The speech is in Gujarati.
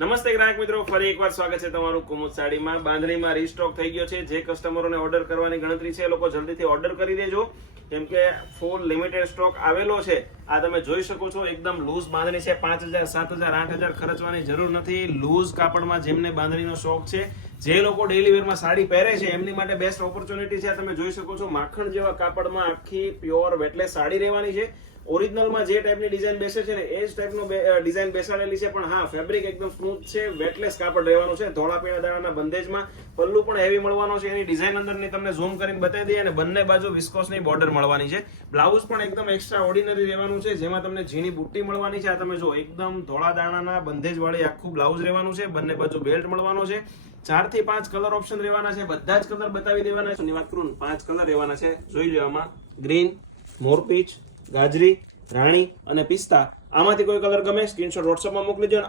નમસ્તે ગ્રાહક મિત્રો, ફરી એકવાર સ્વાગત છે તમારું કુમુદ સાડીમાં. બાંધણીમાં રીસ્ટોક થઈ ગયો છે. જે કસ્ટમરોને ઓર્ડર કરવાની ગણતરી છે એ લોકો જલ્દીથી ઓર્ડર કરી દેજો, કેમ કે ફૂલ લિમિટેડ સ્ટોક આવેલો છે. આ તમે જોઈ શકો છો, એકદમ લૂઝ બાંધણી છે. 5000, 7000, 8000 ખર્ચવાની જરૂર નથી. લૂઝ કાપડમાં જેમને બાંધણીનો શોખ છે, જે લોકો ડેલી વેરમાં સાડી પહેરે છે, એમની માટે બેસ્ટ ઓપોર્ચ્યુનિટી છે. તમે જોઈ શકો છો, માખણ જેવા કાપડમાં આખી પ્યોર વેટલેસ સાડી રહેવાની છે. ઓરિજિનલમાં જે ટાઈપની ડિઝાઇન બેસે છે ને એ જ ટાઈપનો ડિઝાઇન બેસાડેલી છે, પણ હા, ફેબ્રિક એકદમ સ્મૂથ છે. વેટલેસ કાપડ રહેવાનું છે. ધોળા પીળા દાણાના બંધેજમાં પલ્લુ પણ હેવી મળવાનો છે. એની ડિઝાઇન અંદરની તમને ઝૂમ કરીને બતાવી દઈએ, અને બંને બાજુ વિસ્કોસની બોર્ડર મળવાની છે. બ્લાઉઝ પણ એકદમ એક્સ્ટ્રા ઓર્ડિનરી રહેવાનું છે, જેમાં તમને ઝીણી બુટ્ટી મળવાની છે. આ તમે જો, એકદમ ધોળા દાણાના બંધેજ વાળી આખું બ્લાઉઝ રહેવાનું છે. બંને બાજુ બેલ્ટ મળવાનો છે. 4 થી 5 કલર ઓપ્શન રહેવાના છે. બધા જ કલર બતાવી દેવાના છે. વાત કરું 5 કલર રહેવાના છે. જોઈ લેવામાં ગ્રીન, મોરપીચ, ગાજરી, રાણી અને પિસ્તા. આમાંથી કોઈ કલર ગમે સ્ક્રીનશોટ WhatsApp માં મોકલી દો.